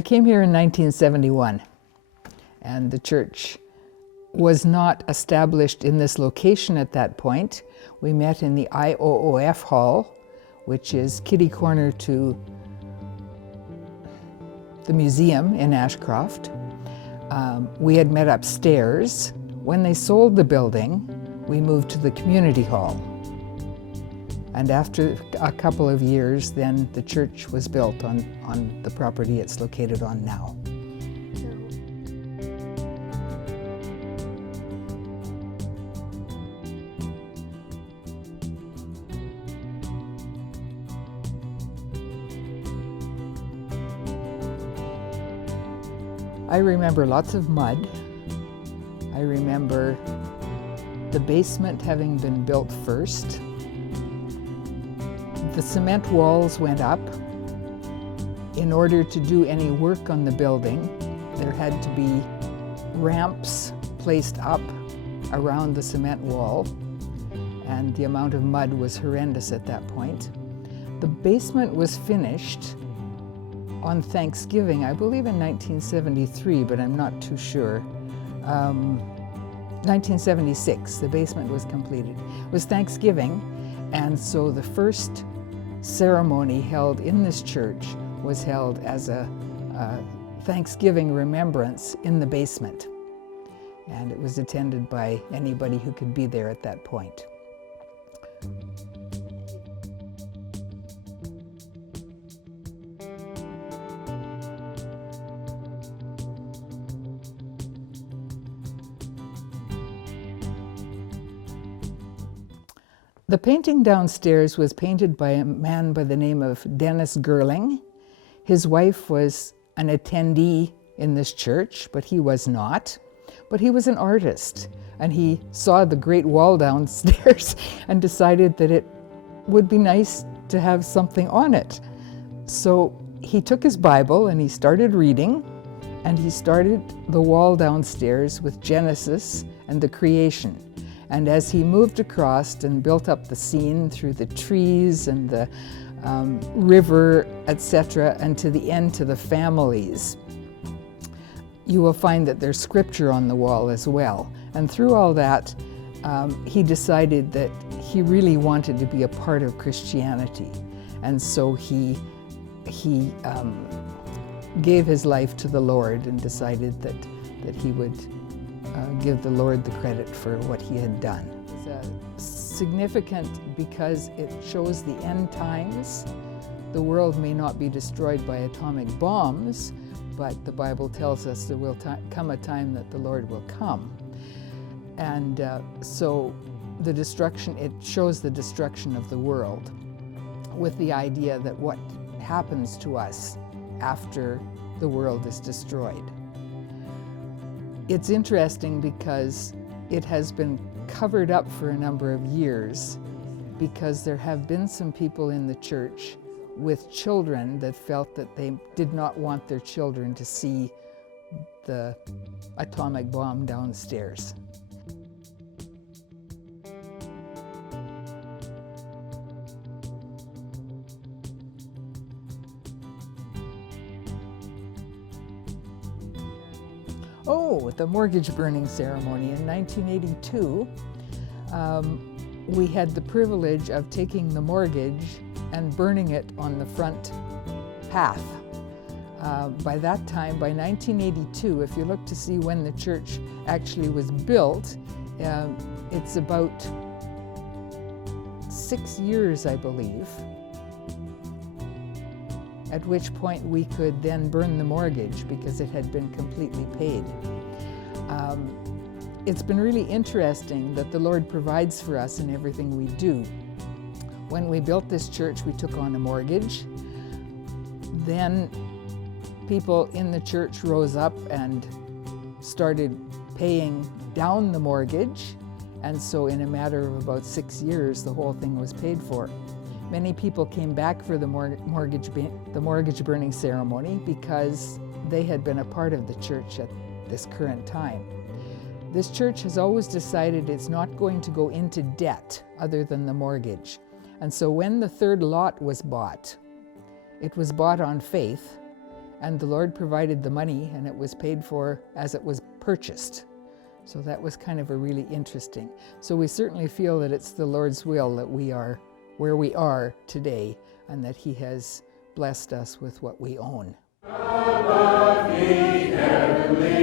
I came here in 1971, and the church was not established in this location at that point. We met in the IOOF hall, which is kitty corner to the museum in Ashcroft. We had met upstairs. When they sold the building, we moved to the community hall. And after a couple of years, then the church was built on the property it's located on now. I remember lots of mud. I remember the basement having been built first. The cement walls went up. In order to do any work on the building, there had to be ramps placed up around the cement wall, and the amount of mud was horrendous at that point. The basement was finished on Thanksgiving, I believe in 1973, but I'm not too sure. 1976, the basement was completed. It was Thanksgiving, and so the first ceremony held in this church was held as a Thanksgiving remembrance in the basement. And it was attended by anybody who could be there at that point. The painting downstairs was painted by a man by the name of Dennis Gerling. His wife was an attendee in this church, but he was not. But he was an artist, and he saw the great wall downstairs and decided that it would be nice to have something on it. So he took his Bible and he started reading, and he started the wall downstairs with Genesis and the creation. And as he moved across and built up the scene through the trees and the river, etc., and to the end to the families, you will find that there's scripture on the wall as well. And through all that, he decided that he really wanted to be a part of Christianity. And so he gave his life to the Lord and decided that he would give the Lord the credit for what he had done. It's significant because it shows the end times. The world may not be destroyed by atomic bombs, but the Bible tells us there will come a time that the Lord will come. And so the destruction, it shows the destruction of the world with the idea that what happens to us after the world is destroyed. It's interesting because it has been covered up for a number of years because there have been some people in the church with children that felt that they did not want their children to see the atomic bomb downstairs. Oh, the mortgage burning ceremony in 1982. We had the privilege of taking the mortgage and burning it on the front path. By that time, by 1982, if you look to see when the church actually was built, it's about 6 years, I believe, at which point we could then burn the mortgage because it had been completely paid. It's been really interesting that the Lord provides for us in everything we do. When we built this church, we took on a mortgage. Then people in the church rose up and started paying down the mortgage. And so in a matter of about 6 years, the whole thing was paid for. Many people came back for the mortgage burning ceremony because they had been a part of the church at this current time. This church has always decided it's not going to go into debt other than the mortgage. And so when the third lot was bought, it was bought on faith, And the Lord provided the money, and it was paid for as it was purchased. So that was kind of a really interesting. So we certainly feel that it's the Lord's will that we are where we are today, and that He has blessed us with what we own. Above the heavenly